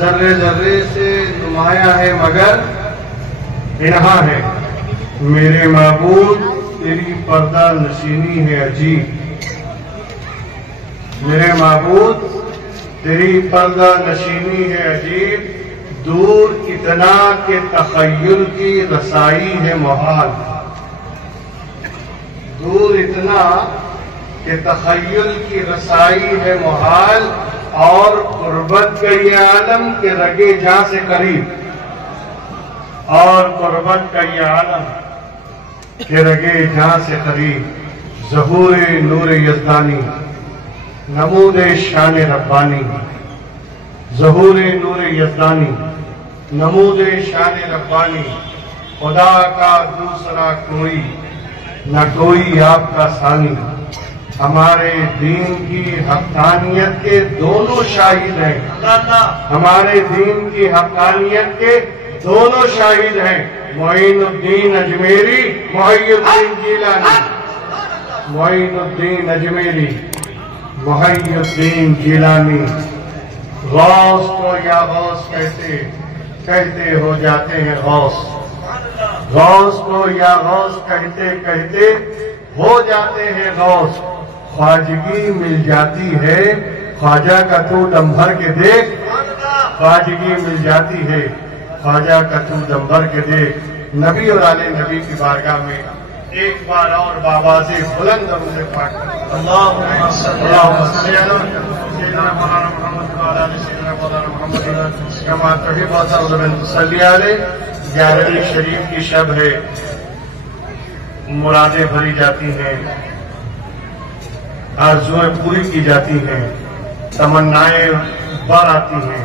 ذرے ذرے سے نمایاں ہے مگر انہا ہے. میرے معبود تیری پردہ نشینی ہے عجیب. میرے معبود تیری پردہ نشینی ہے عجیب. دور اتنا کہ تخیل کی رسائی ہے محال. دور اتنا کہ تخیل کی رسائی ہے محال. اور قربت کا یہ عالم کہ رگے جاں سے قریب. اور قربت کا یہ عالم کہ رگے جاں سے قریب. ظہور نور یزدانی نمود شان ربانی. ظہور نور یزدانی نمود شان ربانی. خدا کا دوسرا کوئی نہ کوئی آپ کا ثانی. ہمارے دین کی حقانیت کے دونوں شاہد ہیں. ہمارے دین کی حقانیت کے دونوں شاہد ہیں. معین الدین اجمیری محی الدین جیلانی. معین الدین اجمیری محی الدین جیلانی. غوث کو یا غوث کہتے ہو جاتے ہیں غوث. غوث کو یا غوث کہتے ہو جاتے ہیں غوث. خواجگی مل جاتی ہے خواجہ کا تو دم بھر کے دیکھ. خواجگی مل جاتی ہے خواجہ کا تو دم بھر کے دیکھ. نبی اور آل نبی کی بارگاہ میں ایک بار اور بآواز بلند درود پاک اللہم صلی سیدنا مولانا محمد وعلی آل سیدنا مولانا محمد کما تحب وترضى ان تصلی علیہ. 11ویں شریف کی شب ہے. مرادیں بھری جاتی ہیں, آرزویں پوری کی جاتی ہیں, تمنائیں بڑھ آتی ہیں.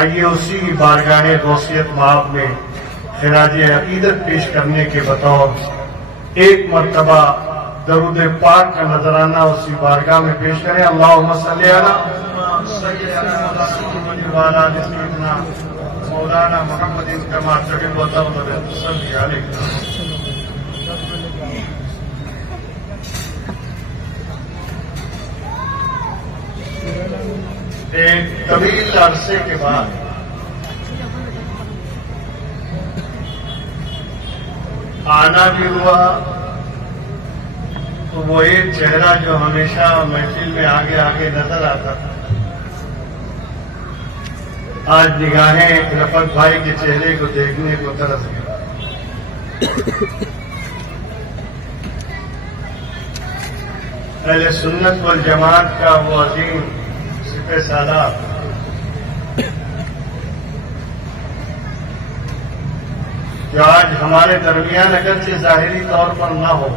آئیے اسی بارگاہ غوثیت مآب میں خراج عقیدت پیش کرنے کے بطور ایک مرتبہ درود پاک کا نذرانہ اسی بارگاہ میں پیش کریں. اللہم صلی علی سیدنا مولانا محمد کما تحب وترضى ان تصلی علیہ. ایک طویل عرصے کے بعد آنا بھی ہوا تو وہ ایک چہرہ جو ہمیشہ محفل میں آگے آگے نظر آتا تھا, آج نگاہیں رفت بھائی کے چہرے کو دیکھنے کو ترس گئی. اہل سنت والجماعت کا وہ عظیم سپہ سالار جو آج ہمارے درمیان اگرچہ ظاہری طور پر نہ ہو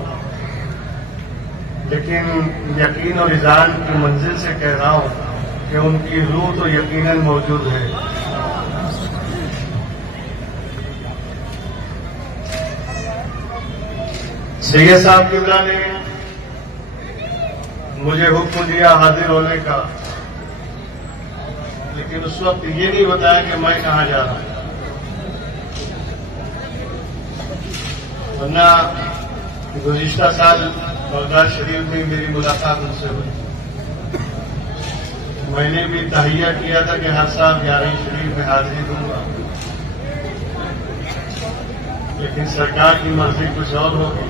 لیکن یقین اور اذعان کی منزل سے کہہ رہا ہوں کہ ان کی روح تو یقیناً موجود ہے. سید صاحب قبلہ نے مجھے حکم دیا حاضر ہونے کا, لیکن اس وقت یہ نہیں بتایا کہ میں کہاں جا رہا ہوں. ورنہ گزشتہ سال بغداد شریف میں میری ملاقات ان سے ہوئی. میں نے بھی تہیہ کیا تھا کہ ہر سال 11ویں شریف میں حاضری دوں گا, لیکن سرکار کی مرضی کچھ اور ہوگی.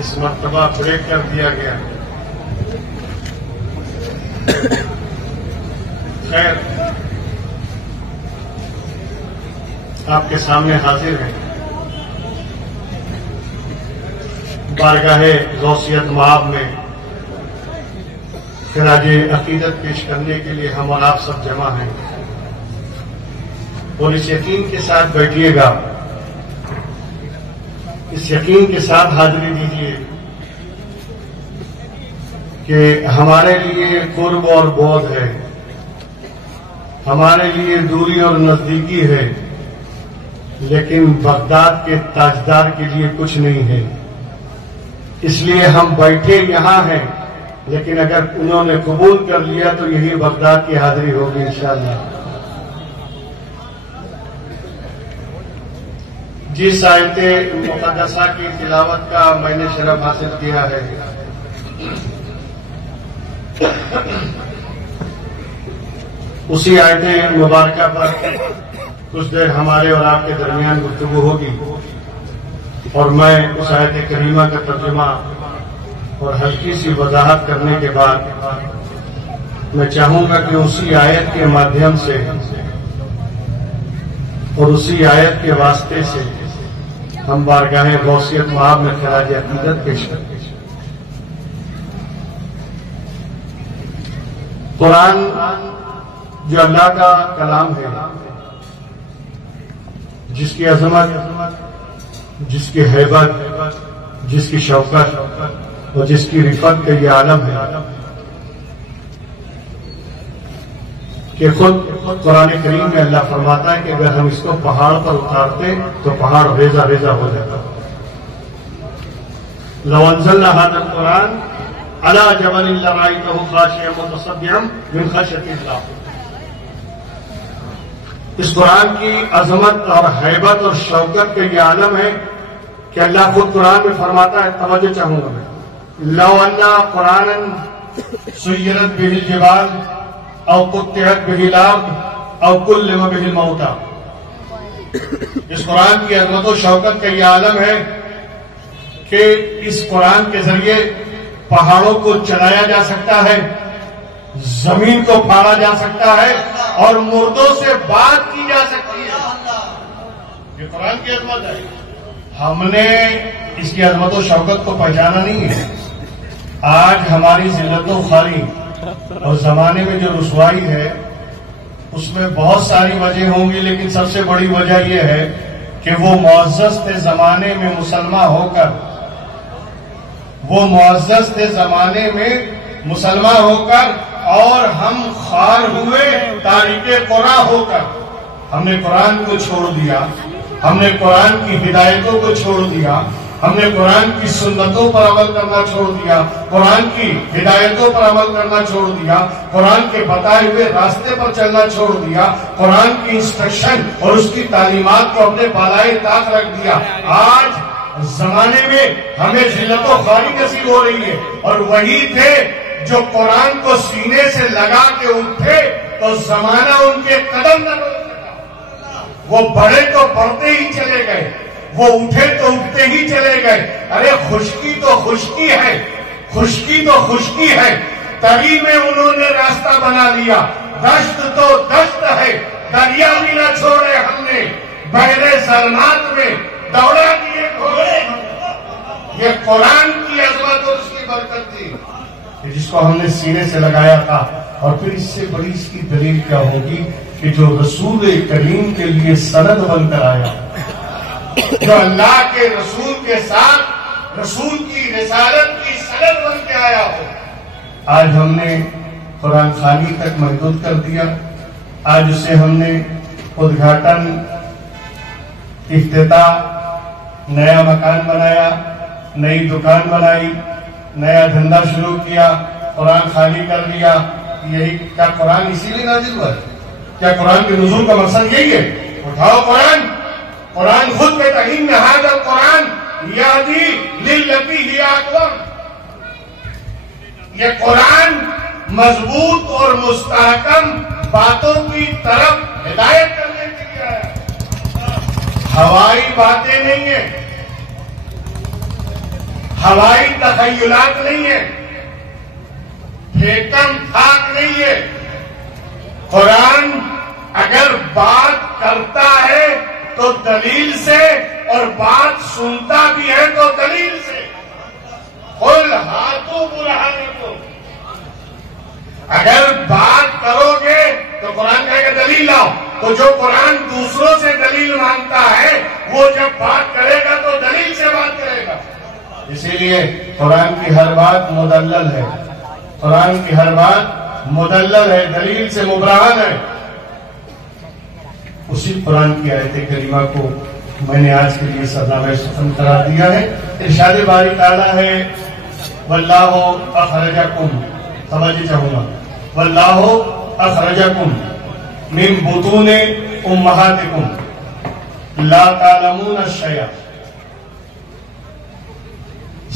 اس مرتبہ بریک کر دیا گیا. خیر, آپ کے سامنے حاضر ہیں. بارگاہ غوثیت مآب میں خراج عقیدت پیش کرنے کے لیے ہم اور آپ سب جمع ہیں. اور اس یقین کے ساتھ بیٹھیے گا, اس یقین کے ساتھ حاضری دیجیے کہ ہمارے لیے قرب اور بعد ہے, ہمارے لیے دوری اور نزدیکی ہے, لیکن بغداد کے تاجدار کے لیے کچھ نہیں ہے. اس لیے ہم بیٹھے یہاں ہیں, لیکن اگر انہوں نے قبول کر لیا تو یہی بغداد کی حاضری ہوگی انشاءاللہ. جس آیت مقدسہ کی تلاوت کا میں نے شرف حاصل کیا ہے, اسی آیت مبارکہ پر کچھ دیر ہمارے اور آپ کے درمیان گفتگو ہوگی، اور میں اس آیت کریمہ کا ترجمہ اور ہلکی سی وضاحت کرنے کے بعد میں چاہوں گا کہ اسی آیت کے مادھیم سے اور اسی آیت کے واسطے سے ہم بارگاہ غوثیت مآب میں خراج عقیدت پیش کریں۔ قرآن جو اللہ کا کلام ہے، جس کی عظمت، جس کی ہیبت، جس کی شوکت اور جس کی رفت کا یہ عالم ہے کہ خود قرآن کریم میں اللہ فرماتا ہے کہ اگر ہم اس کو پہاڑ پر اتارتے تو پہاڑ ریزہ ریزہ ہو جاتا۔ لو انزلنا هذا القرآن على جبل لرأيته خاشعا متصدعا من خشية الله۔ اس قرآن کی عظمت اور ہیبت اور شوکت کا یہ عالم ہے کہ اللہ خود قرآن میں فرماتا ہے، توجہ چاہوں گا میں، لو ان قرآنا سیرت به الجبال او قطعت به الارض او کلم به الموتى۔ اس قرآن کی عظمت و شوکت کا یہ عالم ہے کہ اس قرآن کے ذریعے پہاڑوں کو چلایا جا سکتا ہے، زمین کو پھاڑا جا سکتا ہے اور مردوں سے بات کی جا سکتی ہے۔ یہ قرآن کی عظمت ہے۔ ہم نے اس کی عظمت و شوکت کو پہچانا نہیں ہے۔ آج ہماری ذلت و خواری اور زمانے میں جو رسوائی ہے اس میں بہت ساری وجہ ہوں گی، لیکن سب سے بڑی وجہ یہ ہے کہ وہ معزز تھے زمانے میں مسلمان ہو کر، وہ معزز تھے زمانے میں مسلمان ہو کر، اور ہم خوار ہوئے تاریک قرآن ہو کر۔ ہم نے قرآن کو چھوڑ دیا، ہم نے قرآن کی ہدایتوں کو چھوڑ دیا، ہم نے قرآن کی سنتوں پر عمل کرنا چھوڑ دیا، قرآن کی ہدایتوں پر عمل کرنا چھوڑ دیا، قرآن کے بتائے ہوئے راستے پر چلنا چھوڑ دیا، قرآن کی انسٹرکشن اور اس کی تعلیمات کو اپنے بالائے طاق رکھ دیا۔ آج زمانے میں ہمیں ذلت و خواری نصیب ہو رہی ہے، اور وہی تھے جو قرآن کو سینے سے لگا کے اٹھے تو زمانہ ان کے قدم نہ روک سکا۔ وہ بڑھے تو بڑھتے ہی چلے گئے، وہ اٹھے تو اٹھتے ہی چلے گئے۔ ارے خشکی تو خشکی ہے، خشکی تو خشکی ہے، تری میں انہوں نے راستہ بنا لیا۔ دشت تو دشت ہے، دریا بھی نہ چھوڑے ہم نے، بحر ظلمات میں دوڑا دیے گھوڑے۔ یہ قرآن کی عظمت اور اس کی برکت تھی جس کو ہم نے سینے سے لگایا تھا۔ اور پھر اس سے بڑی اس کی دلیل کیا ہوگی کہ جو رسول کریم کے لیے سند بن کر آیا، جو اللہ کے رسول کے ساتھ رسول کی رسالت کی سند بن کے آیا ہو، آج ہم نے قرآن خوانی تک محدود کر دیا۔ آج اسے ہم نے ادگھاٹن، افتتاح، نیا مکان بنایا، نئی دکان بنائی، نیا دھندا شروع کیا، قرآن خالی کر لیا۔ یہی کیا قرآن اسی لیے نازل ہوا ہے؟ کیا قرآن کے نزول کا مقصد یہی ہے؟ اٹھاؤ قرآن، قرآن خود کہتا ہے ان ھذا القرآن یہدی للتی ہی اقوم۔ یہ قرآن مضبوط اور مستحکم باتوں کی طرف ہدایت کرنے کے لیے آیا، ہوائی باتیں نہیں ہیں، ہوائی تخیلات نہیں ہیں، پھیکم تھاک نہیں ہے۔ قرآن اگر بات کرتا ہے تو دلیل سے، اور بات سنتا بھی ہے تو دلیل سے۔ قل ہاتھوں برہانکم، اگر بات کرو گے تو قرآن کہے گا دلیل لاؤ، تو جو قرآن دوسروں سے دلیل مانگتا ہے وہ جب بات کرے گا تو دلیل سے بات کرے گا۔ اسی لیے قرآن کی ہر بات مدلل ہے، قرآن کی ہر بات مدلل ہے، دلیل سے مبرہن ہے۔ اسی قرآن کی آیت کریمہ کو میں نے آج کے لیے سرنامہ سخن قرار دیا ہے۔ ارشاد باری تعالیٰ ہے واللہ اخرجکم، سمجھے چاہوں گا، واللہ اخرجکم من بطون امہاتکم لا تعلمون شیئا۔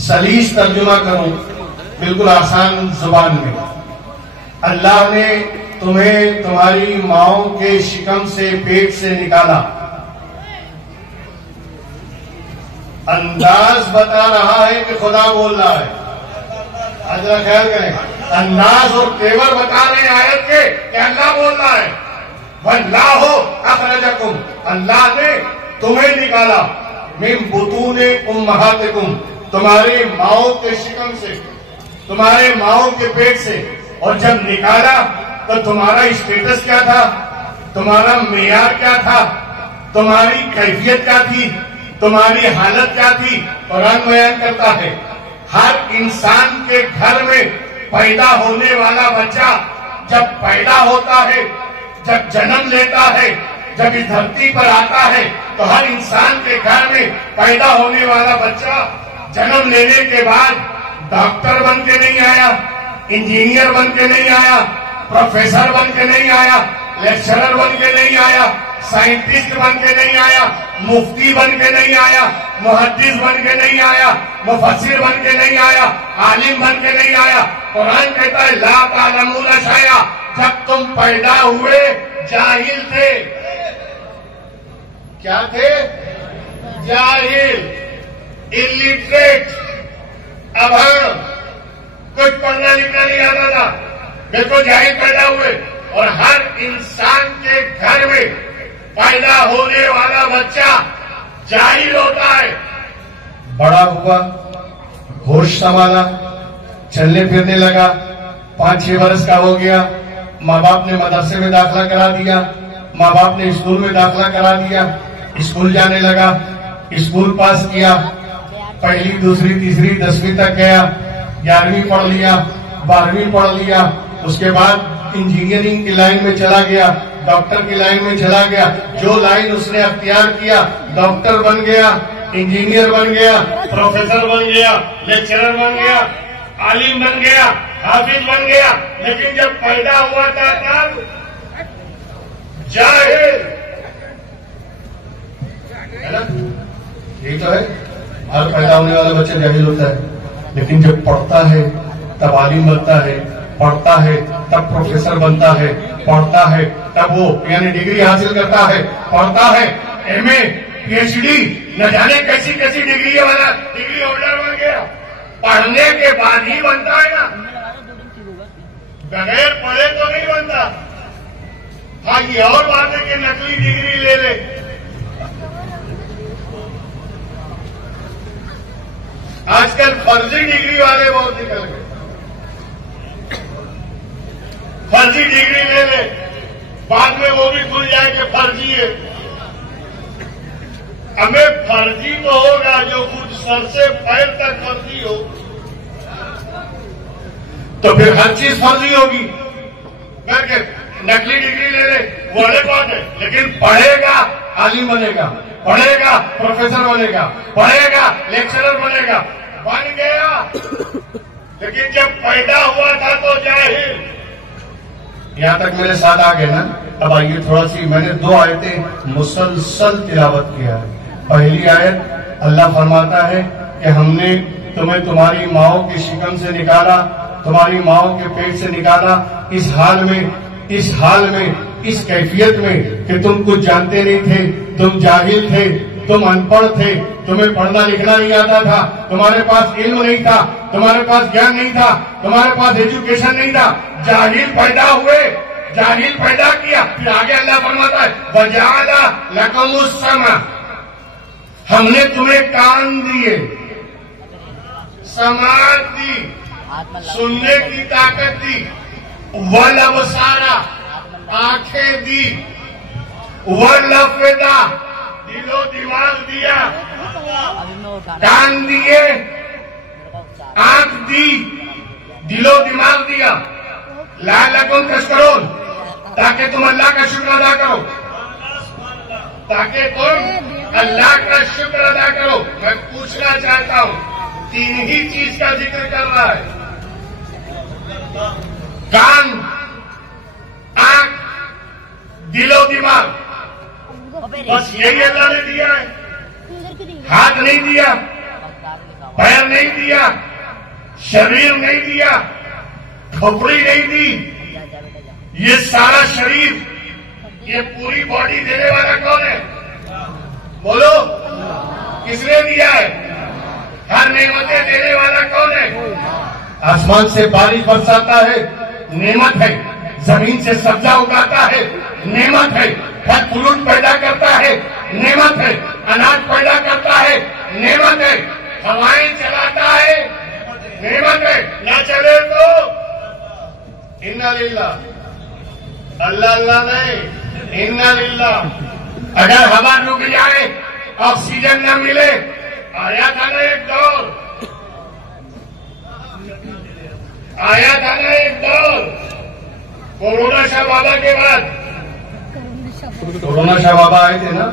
سلیس ترجمہ کروں بالکل آسان زبان میں، اللہ نے تمہیں تمہاری ماؤں کے شکم سے پیٹ سے نکالا. انداز بتا رہا ہے کہ خدا بول رہا ہے. ذرا خیال کریں, انداز اور تیور بتا رہے ہیں آیت کے کہ اللہ بول رہا ہے. وَاللَّهُ أَخْرَجَكُمْ, اللہ نے تمہیں نکالا. مِن بُطُونِ أُمَّهَاتِكُمْ, تمہارے ماؤں کے شکم سے, تمہارے ماؤں کے پیٹ سے. اور جب نکالا تو تمہارا اسٹیٹس کیا تھا, تمہارا معیار کیا تھا, تمہاری کیفیت کیا تھی, تمہاری حالت کیا تھی. قرآن بیان کرتا ہے ہر انسان کے گھر میں پیدا ہونے والا بچہ جب پیدا ہوتا ہے, جب جنم لیتا ہے, جب اس دھرتی پر آتا ہے, تو ہر انسان کے گھر میں پیدا ہونے والا بچہ جنم لینے کے بعد ڈاکٹر بن کے نہیں آیا, انجینئر بن کے نہیں آیا, پروفیسر بن کے نہیں آیا, لیکچرر بن کے نہیں آیا, سائنٹسٹ بن کے نہیں آیا, مفتی بن کے نہیں آیا, محدث بن کے نہیں آیا, مفسر بن کے نہیں آیا, عالم بن کے نہیں آیا. قرآن کہتا ہے لا تعلمون شیئا, جب تم پیدا ہوئے جاہل تھے. کیا تھے؟ جاہل, الٹریٹ, ابھڑ, کچھ پڑھنا لکھنا نہیں آتا تھا, بالکل جاہل پیدا ہوئے. اور ہر انسان کے گھر میں پیدا ہونے والا بچہ جاہل ہوتا ہے. بڑا ہوا, ہوش سنبھالا, چلنے پھرنے لگا, 5-6 برس کا ہو گیا, ماں باپ نے مدرسے میں داخلہ کرا دیا, ماں باپ نے اسکول میں داخلہ کرا دیا, اسکول جانے لگا, اسکول پاس کیا, 1لی 2ری 3ری 10ویں تک گیا, 11ویں پڑھ لیا, 12ویں پڑھ لیا, اس کے بعد انجینئرنگ کی لائن میں چلا گیا, ڈاکٹر کی لائن میں چلا گیا. جو لائن اس نے اختیار کیا, ڈاکٹر بن گیا, انجینئر بن گیا, پروفیسر بن گیا, لیکچرر بن گیا, عالم بن گیا, حافظ بن گیا. لیکن جب پیدا ہوا تھا تب جاہل. یہی تو ہے, ہر پیدا ہونے والا بچہ جاہل ہوتا ہے. لیکن جب پڑھتا ہے تب عالم بنتا ہے, پڑھتا ہے تب پروفیسر بنتا ہے, پڑھتا ہے تب وہ یعنی ڈگری حاصل کرتا ہے, پڑھتا ہے ایم اے پی ایچ ڈی, نہ جانے کیسی کیسی ڈگری والا ڈگری ہولڈر بن گیا. پڑھنے کے بعد ہی بنتا ہے نا, بغیر پڑھے تو نہیں بنتا. ہاں یہ اور بات ہے کہ نقلی ڈگری لے لے. آج کل فرضی ڈگری والے بہت نکل گئے. فرضی ڈگری لے لے, بعد میں وہ بھی کھل جائے کہ فرضی ہے. ہمیں فرضی تو ہوگا جو خود سر سے پیر تک فرضی ہو, تو پھر ہر چیز فرضی ہوگی. نقلی ڈگری لے لے وہ الگ بات ہے, لیکن پڑھے گا عالم بنے گا, پڑھے گا پروفیسر بنے گا, پڑھے گا لیکچرر بنے گا, بن گیا. لیکن جب پیدا ہوا تھا تو جاہل. یہاں تک میرے ساتھ آ گئے نا. اب آئیے تھوڑا سی, میں نے 2 آیتیں مسلسل تلاوت کیا ہے. پہلی آیت اللہ فرماتا ہے کہ ہم نے تمہیں تمہاری ماؤں کی شکم سے نکالا, تمہاری ماؤں کے پیٹ سے نکالا, اس حال میں اس کیفیت میں کہ تم کچھ جانتے نہیں تھے, تم جاہل تھے, تم ان پڑھ تھے, تمہیں پڑھنا لکھنا نہیں آتا تھا, تمہارے پاس علم نہیں تھا, تمہارے پاس گیان نہیں تھا, تمہارے پاس ایجوکیشن نہیں تھا. جاہل پیدا ہوئے, جاہل پیدا کیا. پھر آگے اللہ فرماتا ہے وَجَعَلَ لَكُمُ السَّمْعَ, ہم نے تمہیں کان دیے, سماعت دی, سننے کی طاقت دی, وَالْأَبْصَارَ, آنکھیں دی, وَالْأَفْئِدَةَ, دل و دماغ دیا. کان دیے, آنکھ دی, دل و دماغ دیا. لعلکم تشکرون, تاکہ تم اللہ کا شکر ادا کرو, تاکہ تم اللہ کا شکر ادا کرو. میں پوچھنا چاہتا ہوں, 3 ہی چیز کا ذکر کر رہا ہے, کان, آنکھ, دل و دماغ. بس یہی اللہ نے دیا ہے. ہاتھ نہیں دیا, پیر نہیں دیا, شریر نہیں دیا, کھوپڑی نہیں دی, یہ سارا شریر، یہ پوری باڈی دینے والا کون ہے؟ بولو، کس نے دیا ہے؟ ہر نعمتیں دینے والا کون ہے؟ آسمان سے بارش برساتا ہے، نعمت ہے۔ زمین سے سبزہ اگاتا ہے، نعمت ہے۔ پھل فروٹ پیدا کرتا ہے، نعمت ہے۔ اناج پیدا کرتا ہے، نعمت ہے۔ ہوائیں چلاتا ہے، نعمت ہے۔ نہ چلے تو انا للہ، اللہ اللہ نہیں، انا للہ۔ اگر ہوا رک جائے، آکسیجن نہ ملے، آیا تھا نا ایک دور، آیا تھا نا ایک دور کورونا شاہ بابا کے بعد، کورونا شاہ بابا آئے تھے نا،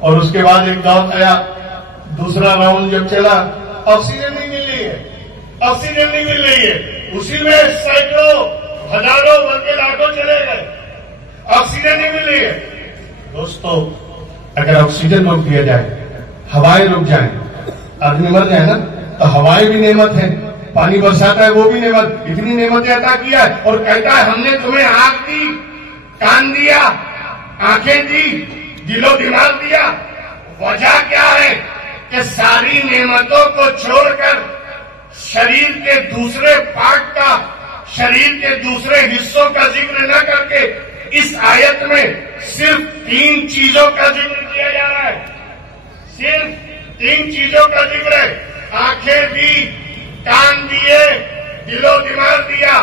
اور اس کے بعد ایک دور آیا، دوسرا راؤنڈ جب چلا، آکسیجن نہیں مل رہی ہے، آکسیجن نہیں مل رہی ہے، اسی میں سینکڑوں ہزاروں بلکہ لاکھوں چلے گئے، آکسیجن نہیں مل رہی ہے۔ دوستو، اگر آکسیجن روک دیا جائے، ہوائیں رک جائیں، آدمی مر جائے نا، تو ہوائیں بھی نعمت ہے، پانی برساتا ہے وہ بھی نعمت، اتنی نعمتیں عطا کیا ہے، اور کہتا ہے ہم نے تمہیں آنکھ دی، کان دیا، آنکھیں دی، دل و دماغ دیا۔ وجہ کیا ہے کہ ساری نعمتوں کو چھوڑ کر شریر کے دوسرے پارٹ کا، شریر کے دوسرے حصوں کا ذکر نہ کر کے اس آیت میں صرف 3 چیزوں کا ذکر کیا جا رہا ہے، صرف 3 چیزوں کا ذکر ہے۔ آنکھیں دی، کان دیے، دل و دماغ دیا۔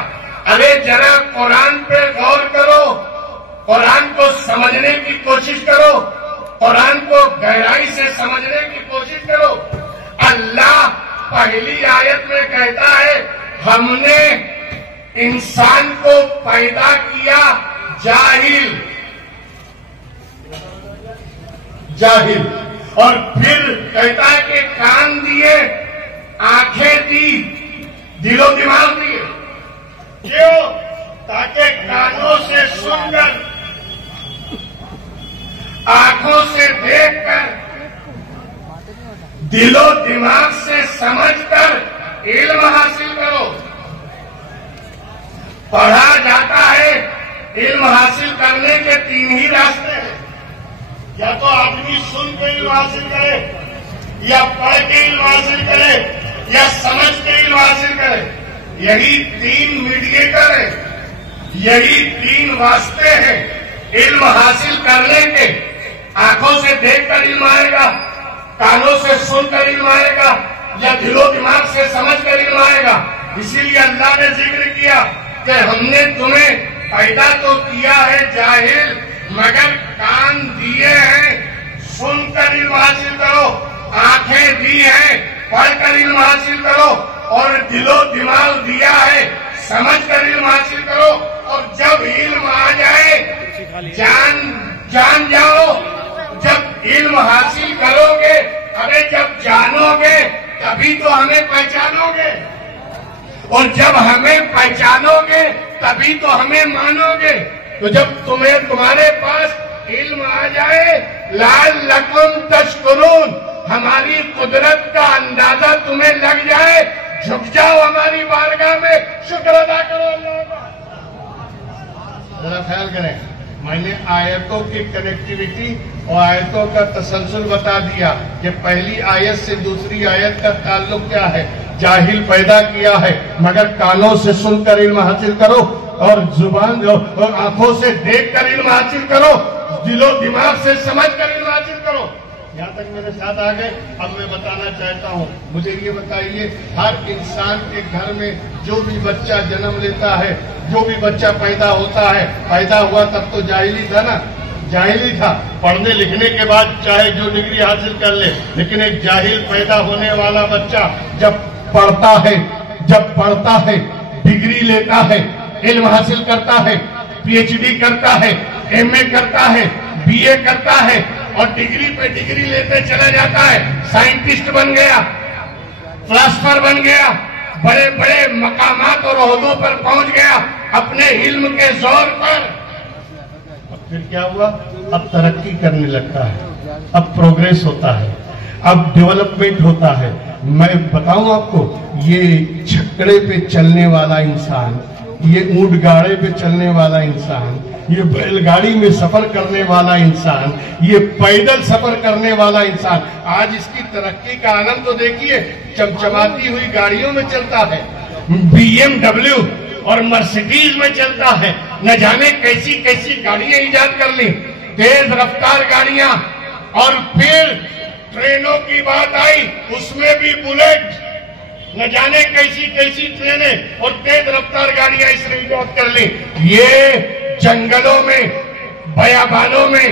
ارے ذرا قرآن پہ غور کرو، قرآن کو سمجھنے کی کوشش کرو، قرآن کو گہرائی سے سمجھنے کی کوشش کرو۔ اللہ پہلی آیت میں کہتا ہے ہم نے انسان کو پیدا کیا جاہل، جاہل، اور پھر کہتا ہے کہ کان دیے، آنکھیں دی، دل و دماغ دیے۔ کیوں؟ تاکہ کانوں سے سن کر، آنکھوں سے دیکھ کر، دل و دماغ سے سمجھ کر علم حاصل کرو۔ پڑھا جاتا ہے، علم حاصل کرنے کے 3 ہی راستے ہیں، یا تو آدمی سن کے علم حاصل کرے، یا پڑھ کے علم حاصل کرے، یا سمجھ کے علم حاصل کرے۔ یہی 3 میڈیٹر ہیں، یہی 3 واسطے ہیں علم حاصل کرنے کے۔ آنکھوں سے دیکھ کر علم آئے گا، کانوں سے سن کر علم آئے گا، یا دل و دماغ سے سمجھ کر علم آئے گا۔ اسی لیے اللہ نے ذکر کیا کہ ہم نے تمہیں پیدا تو کیا ہے جاہل، مگر کان دیے ہیں، سن کر علم حاصل کرو، آنکھیں دی ہیں، پڑھ کر علم حاصل کرو، اور دل و دماغ دیا ہے، سمجھ کر علم حاصل کرو۔ اور جب علم آ جائے، جان جاؤ۔ جب علم حاصل کرو گے، ارے جب جانو گے تبھی تو ہمیں پہچانو گے، اور جب ہمیں پہچانو گے تبھی تو ہمیں مانو گے۔ تو جب تمہارے پاس علم آ جائے، لعلکم تشکرون، ہماری قدرت کا اندازہ تمہیں لگ جائے، جھک جاؤ ہماری بارگاہ میں، شکر ادا کرو اللہ کا۔ ذرا خیال کریں، میں نے آیتوں کی کنیکٹیویٹی اور آیتوں کا تسلسل بتا دیا کہ پہلی آیت سے دوسری آیت کا تعلق کیا ہے۔ جاہل پیدا کیا ہے، مگر کانوں سے سن کر علم حاصل کرو، اور زبان اور آنکھوں سے دیکھ کر علم حاصل کرو، دل و دماغ سے سمجھ کر علم حاصل کرو۔ یہاں تک میرے ساتھ آ گئے۔ اب میں بتانا چاہتا ہوں، مجھے یہ بتائیے، ہر انسان کے گھر میں جو بھی بچہ جنم لیتا ہے، جو بھی بچہ پیدا ہوتا ہے، پیدا ہوا تب تو جاہلی تھا نا، جاہلی تھا۔ پڑھنے لکھنے کے بعد چاہے جو ڈگری حاصل کر لے، لیکن ایک جاہل پیدا ہونے والا بچہ جب پڑھتا ہے، ڈگری لیتا ہے، علم حاصل کرتا ہے، پی ایچ ڈی کرتا ہے، ایم اے کرتا ہے، بی اے کرتا ہے، اور ڈگری پہ ڈگری لیتے چلا جاتا ہے، سائنٹسٹ بن گیا، فلاسفر بن گیا، بڑے بڑے مقامات اور عہدوں پر پہنچ گیا اپنے علم کے زور پر۔ اب پھر کیا ہوا؟ اب ترقی کرنے لگتا ہے، اب پروگریس ہوتا ہے، اب ڈیولپمنٹ ہوتا ہے۔ میں بتاؤں آپ کو، یہ چھکڑے پہ چلنے والا انسان، یہ اونٹ گاڑے پہ چلنے والا انسان، یہ بیل گاڑی میں سفر کرنے والا انسان، یہ پیدل سفر کرنے والا انسان، آج اس کی ترقی کا عالم تو دیکھیے، چمچماتی ہوئی گاڑیوں میں چلتا ہے، BMW اور مرسیڈیز میں چلتا ہے، نہ جانے کیسی کیسی گاڑیاں ایجاد کر لی، تیز رفتار گاڑیاں، اور پھر ٹرینوں کی بات آئی، اس میں بھی بلیٹ، نہ جانے کیسی کیسی ٹرینیں اور تیز رفتار گاڑیاں اس نے ایجاد کر لی۔ یہ جنگلوں میں، بیابانوں میں،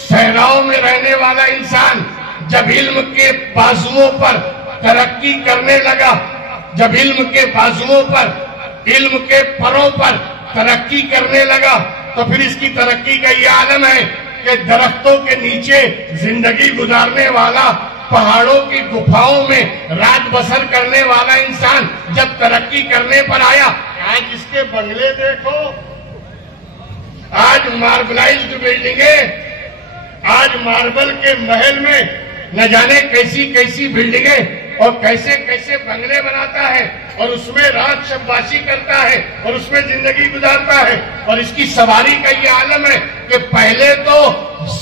صحراؤں میں رہنے والا انسان جب علم کے بازوؤں پر ترقی کرنے لگا، جب علم کے بازوؤں پر، علم کے پروں پر ترقی کرنے لگا، تو پھر اس کی ترقی کا یہ عالم ہے کہ درختوں کے نیچے زندگی گزارنے والا، پہاڑوں کی گفاؤں میں رات بسر کرنے والا انسان جب ترقی کرنے پر آیا، آج اس کے بنگلے دیکھو، آج ماربلائزڈ بلڈنگیں، آج ماربل کے محل میں نہ جانے کیسی کیسی بلڈنگیں اور کیسے کیسے بنگلے بناتا ہے، اور اس میں رات شباشی کرتا ہے اور اس میں زندگی گزارتا ہے۔ اور اس کی سواری کا یہ عالم ہے کہ پہلے تو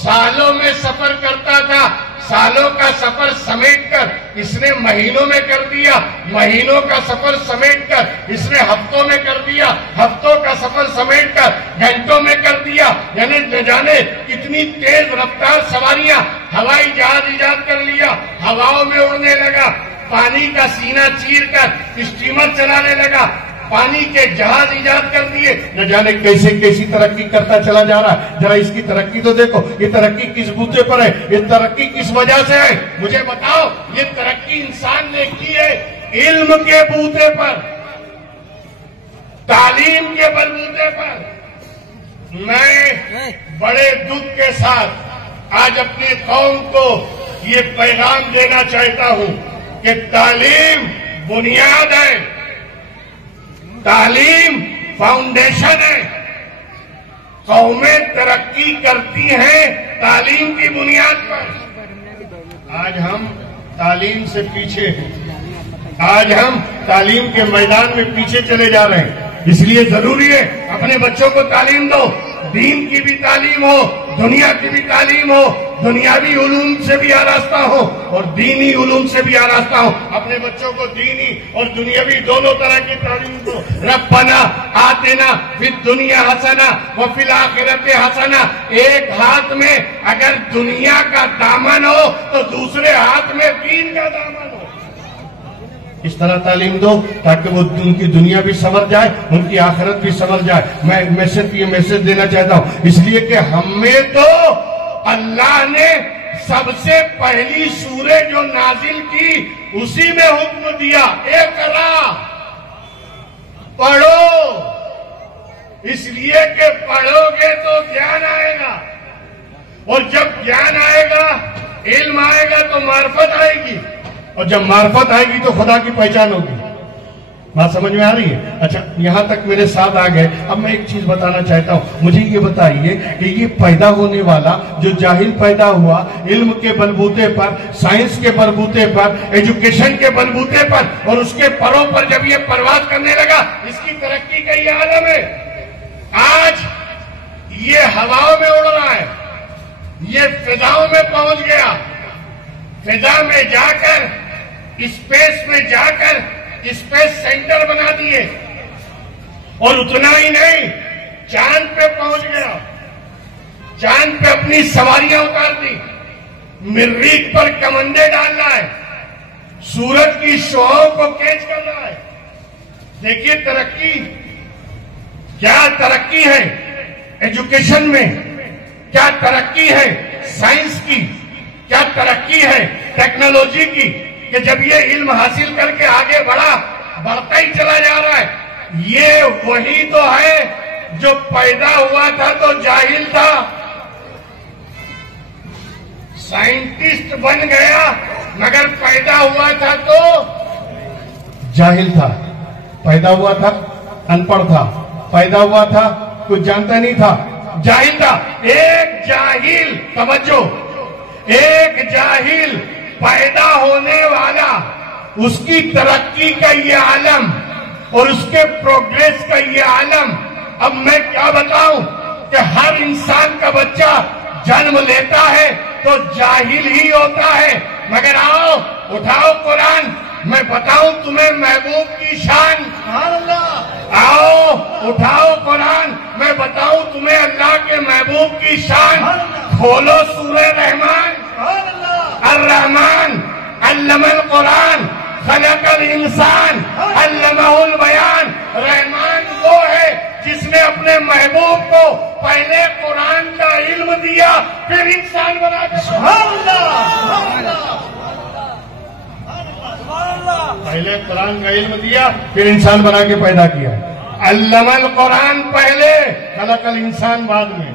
سالوں میں سفر کرتا تھا، سالوں کا سفر سمیٹ کر اس نے مہینوں میں کر دیا، مہینوں کا سفر سمیٹ کر اس نے ہفتوں میں کر دیا، ہفتوں کا سفر سمیٹ کر گھنٹوں میں کر دیا، یعنی نہ جانے کتنی تیز رفتار سواریاں، ہوائی جہاز ایجاد کر لیا، ہواؤں میں اڑنے لگا، پانی کا سینہ چیر کر اسٹیمر چلانے لگا، پانی کے جہاز ایجاد کر دیے، نہ جانے کیسے کیسی ترقی کرتا چلا جا رہا ہے۔ ذرا اس کی ترقی تو دیکھو، یہ ترقی کس بوتے پر ہے، یہ ترقی کس وجہ سے ہے، مجھے بتاؤ۔ یہ ترقی انسان نے کی ہے علم کے بوتے پر، تعلیم کے بلبوتے پر۔ میں بڑے دکھ کے ساتھ آج اپنی قوم کو یہ پیغام دینا چاہتا ہوں کہ تعلیم بنیاد ہے، تعلیم فاؤنڈیشن ہے، قومیں ترقی کرتی ہیں تعلیم کی بنیاد پر۔ آج ہم تعلیم سے پیچھے ہیں، آج ہم تعلیم کے میدان میں پیچھے چلے جا رہے ہیں۔ اس لیے ضروری ہے اپنے بچوں کو تعلیم دو، دین کی بھی تعلیم ہو، دنیا کی بھی تعلیم ہو، دنیاوی علوم سے بھی آراستہ ہو اور دینی علوم سے بھی آراستہ ہو۔ اپنے بچوں کو دینی اور دنیاوی دونوں طرح کی تعلیم دو۔ ربنا آتنا فی الدنیا حسنہ وفی الآخرۃ حسنہ، ایک ہاتھ میں اگر دنیا کا دامن ہو تو دوسرے ہاتھ میں دین کا دامن ہو۔ اس طرح تعلیم دو تاکہ وہ ان کی دنیا بھی سنور جائے، ان کی آخرت بھی سنور جائے۔ میں صرف یہ میسج دینا چاہتا ہوں، اس لیے کہ ہمیں تو اللہ نے سب سے پہلی سورہ جو نازل کی اسی میں حکم دیا، اقرا، پڑھو، اس لیے کہ پڑھو گے تو گیان آئے گا، اور جب گیان آئے گا، علم آئے گا تو معرفت آئے گی، اور جب معرفت آئے گی تو خدا کی پہچان ہوگی۔ بات سمجھ میں آ رہی ہے؟ اچھا، یہاں تک میرے ساتھ آ گئے۔ اب میں ایک چیز بتانا چاہتا ہوں، مجھے یہ بتائیے کہ یہ پیدا ہونے والا جو جاہل پیدا ہوا، علم کے بلبوتے پر، سائنس کے بلبوتے پر، ایجوکیشن کے بلبوتے پر، اور اس کے پروں پر جب یہ پرواز کرنے لگا، اس کی ترقی کا یہ عالم ہے۔ آج یہ ہواؤں میں اڑ رہا ہے، یہ فضاؤں میں پہنچ گیا، فضا میں جا کر، اسپیس میں جا کر اسپیس سینٹر بنا دیے، اور اتنا ہی نہیں، چاند پہ پہنچ گیا، چاند پہ اپنی سواریاں اتار دی، مریخ پر کمندے ڈال رہا ہے، سورج کی شعاعوں کو کیچ کر رہا ہے۔ دیکھیے ترقی، کیا ترقی ہے ایجوکیشن میں، کیا ترقی ہے سائنس کی، کیا ترقی ہے ٹیکنالوجی کی، کہ جب یہ علم حاصل کر کے آگے بڑھتا ہی چلا جا رہا ہے۔ یہ وہی تو ہے جو پیدا ہوا تھا تو جاہل تھا، سائنٹسٹ بن گیا مگر پیدا ہوا تھا تو جاہل تھا، پیدا ہوا تھا ان پڑھ تھا، پیدا ہوا تھا کچھ جانتا نہیں تھا، جاہل تھا۔ ایک جاہل، توجہ، ایک جاہل پیدا ہونے والا، اس کی ترقی کا یہ عالم اور اس کے پروگریس کا یہ عالم. اب میں کیا بتاؤں کہ ہر انسان کا بچہ جنم لیتا ہے تو جاہل ہی ہوتا ہے. مگر آؤ اٹھاؤ قرآن، میں بتاؤں تمہیں محبوب کی شان. آؤ اٹھاؤ قرآن، میں بتاؤں تمہیں اللہ کے محبوب کی شان. کھولو سورہ رحمان. الرحمن علم القرآن خلق الانسان علمہ البیان. رحمان وہ ہے جس نے اپنے محبوب کو پہلے قرآن کا علم دیا پھر انسان بنا دیا. پہلے قرآن کا علم دیا پھر انسان بنا کے پیدا کیا. علم القرآن پہلے، خلق الانسان بعد میں.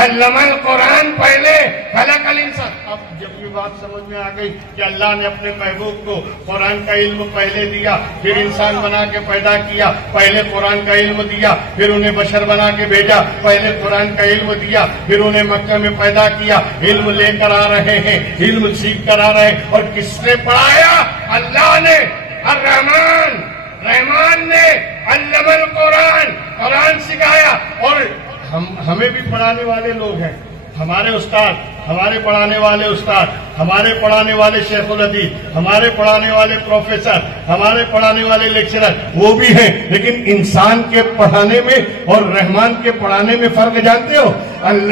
علم القرآن پہلے، خلق الانسان. اب جب یہ بات سمجھ میں آ گئی کہ اللہ نے اپنے محبوب کو قرآن کا علم پہلے دیا پھر انسان بنا کے پیدا کیا، پہلے قرآن کا علم دیا پھر انہیں بشر بنا کے بھیجا، پہلے قرآن کا علم دیا پھر انہیں مکہ میں پیدا کیا. علم لے کر آ رہے ہیں، علم سیکھ کر آ رہے ہیں. اور کس نے پڑھایا؟ اللہ نے. الرحمن، رحمان نے علم القرآن، قرآن سکھایا. اور ہمیں بھی پڑھانے والے لوگ ہیں، ہمارے استاد، ہمارے پڑھانے والے استاد، ہمارے پڑھانے والے شیخ الحدیث، ہمارے پڑھانے والے پروفیسر، ہمارے پڑھانے والے لیکچرر وہ بھی ہیں. لیکن انسان کے پڑھانے میں اور رحمان کے پڑھانے میں فرق جانتے ہو؟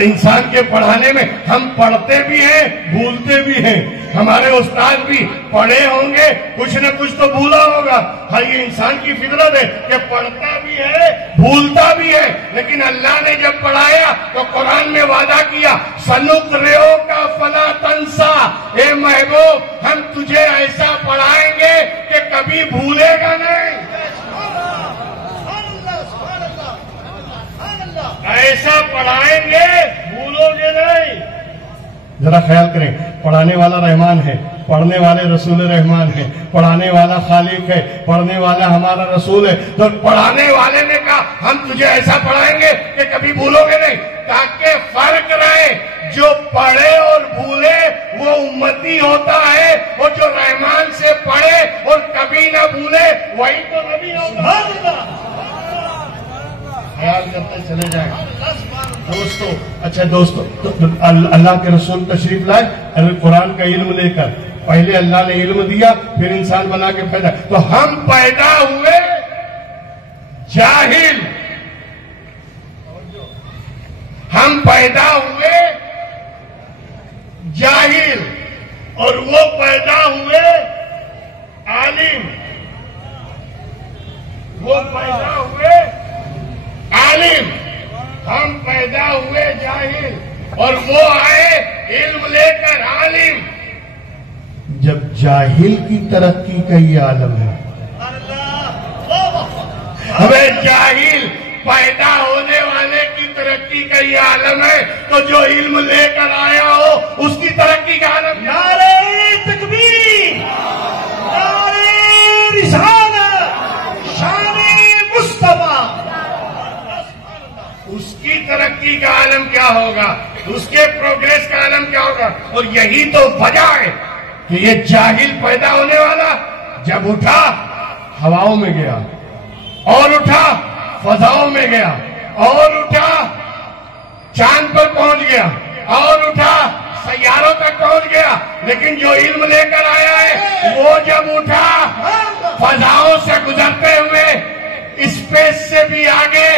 انسان کے پڑھانے میں ہم پڑھتے بھی ہیں بھولتے بھی ہیں. ہمارے استاد بھی پڑھے ہوں گے، کچھ نہ کچھ تو بھولا ہوگا. ہر یہ انسان کی فطرت ہے کہ پڑھتا بھی ہے بھولتا بھی ہے. لیکن اللہ نے جب پڑھایا تو قرآن میں وعدہ کیا سنقرئو کا فلا تنسا. اے محبوب ہم تجھے ایسا پڑھائیں گے کہ کبھی بھولے گا نہیں. ایسا پڑھائیں گے بھولو گے نہیں. ذرا خیال کریں، پڑھانے والا رحمان ہے، پڑھنے والے رسول رحمان ہے، پڑھانے والا خالق ہے، پڑھنے والا ہمارا رسول ہے. تو پڑھانے والے نے کہا ہم تجھے ایسا پڑھائیں گے کہ کبھی بھولو گے نہیں، تاکہ فرق رہے. جو پڑھے اور بھولے وہ امتی ہوتا ہے، اور جو رحمان سے پڑھے اور کبھی نہ بھولے وہی تو نبی ہوتا ہے. خیال کرتے چلے جائیں دوستو. اچھا دوستو، اللہ کے رسول تشریف لائے قرآن کا علم لے کر. پہلے اللہ نے علم دیا پھر انسان بنا کے پیدا. تو ہم پیدا ہوئے جاہل، ہم پیدا ہوئے جاہل اور وہ پیدا ہوئے عالم. وہ پیدا ہوئے عالم، ہم پیدا ہوئے جاہل اور وہ آئے علم لے کر عالم. جب جاہل کی ترقی کا یہ عالم ہے، ہمیں جاہل پیدا ہونے والے کی ترقی کا یہ عالم ہے، تو جو علم لے کر آیا ہو اس کی ترقی کا عالم. نعرہ تکبیر، نعرہ رسالت، شان مصطفیٰ. اس کی ترقی کا عالم کیا ہوگا، اس کے پروگریس کا عالم کیا ہوگا. اور یہی تو وجہ ہے کہ یہ جاہل پیدا ہونے والا جب اٹھا ہواؤں میں گیا، اور اٹھا فضاؤں میں گیا، اور اٹھا چاند پر پہنچ گیا، اور اٹھا سیاروں تک پہنچ گیا. لیکن جو علم لے کر آیا ہے وہ جب اٹھا فضاؤں سے گزرتے ہوئے اسپیس سے بھی آگے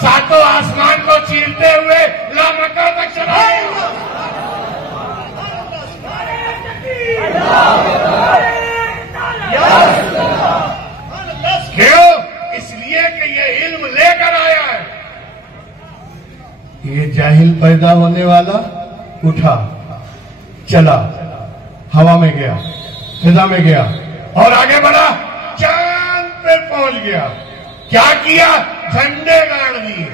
ساتوں آسمان کو چیرتے ہوئے لامکہ تک چلا گیا. کیوں؟ اس لیے کہ یہ علم لے کر آیا ہے. یہ جاہل پیدا ہونے والا اٹھا، چلا، ہوا میں گیا، فضا میں گیا، اور آگے بڑھا، چاند پہ پہنچ گیا. کیا کیا؟ جھنڈے گاڑ دیے.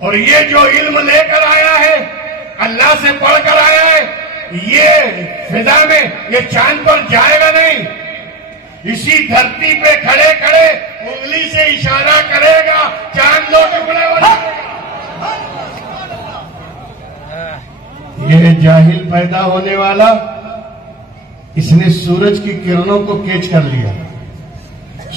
اور یہ جو علم لے کر آیا ہے، اللہ سے پڑھ کر آیا ہے، یہ فضا میں، یہ چاند پر جائے گا نہیں. اسی دھرتی پہ کھڑے کھڑے انگلی سے اشارہ کرے گا، چاند دو ٹکڑے ہو جائے گا. یہ جاہل پیدا ہونے والا، اس نے سورج کی کرنوں کو کیچ کر لیا.